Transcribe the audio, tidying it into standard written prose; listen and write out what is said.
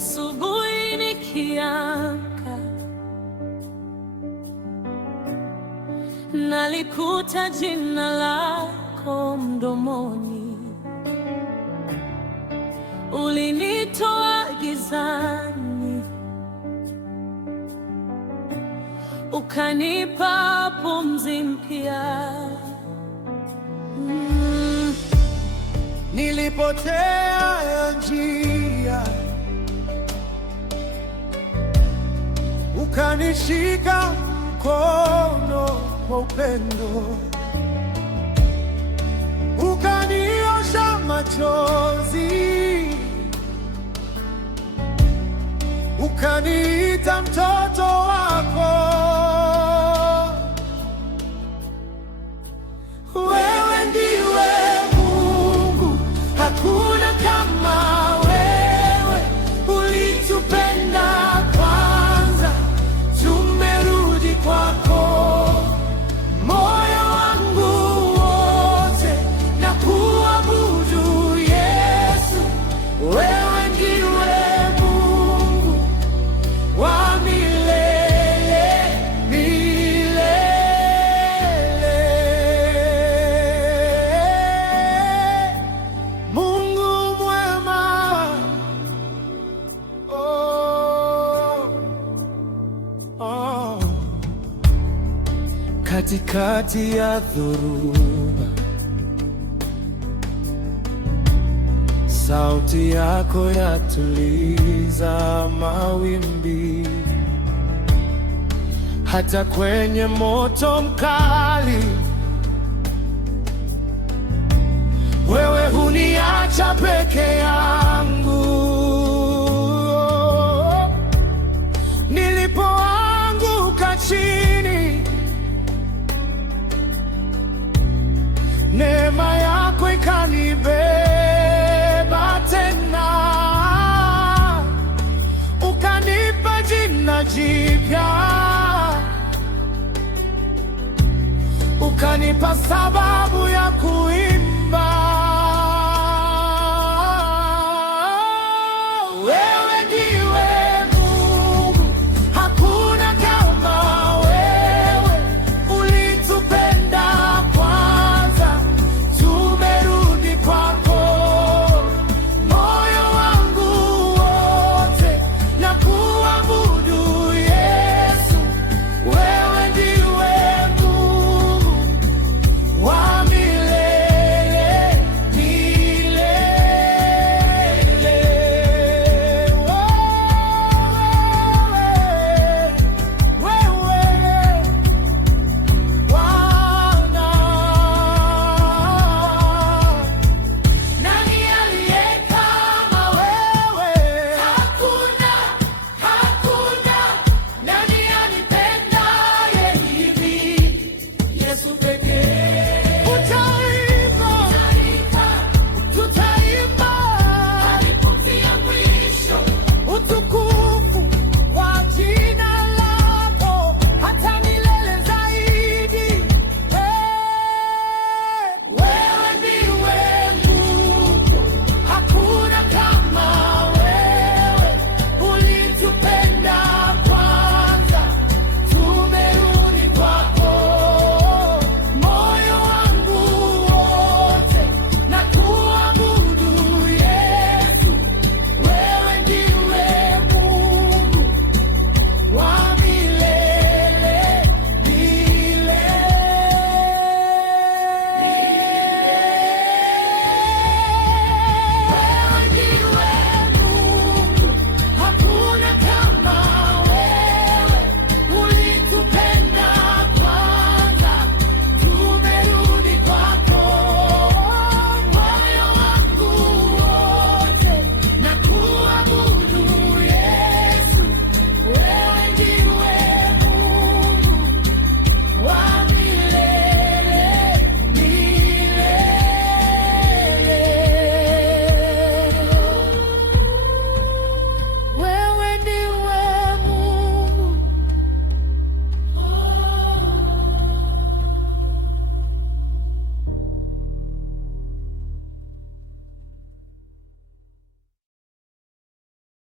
Asubuhi nikiamka, nalikuta jina lako mdomoni. Ulinitoa gizani, ukanipa pumzi mpya. Nilipotea njia, ukanishika mkono kwa upendo, ukaniosha machozi, ukaniita mtoto wako. Wewe ndiwe Mungu, hakuna kama wewe. Ulitupenda kwanza, tumerudi kwako. Moyo wangu wote na kuabudu Yesu. Wewe ndiwe Mungu wa milele milele. Mungu mwema, katikati ya dhoruba, sauti yako yatuliza mawimbi. Hata kwenye moto mkali, wewe huniacha peke yangu. Nilipoanguka chini, neema yako ikanibeba tena, ukanipa jina jipya, ukanipa sababu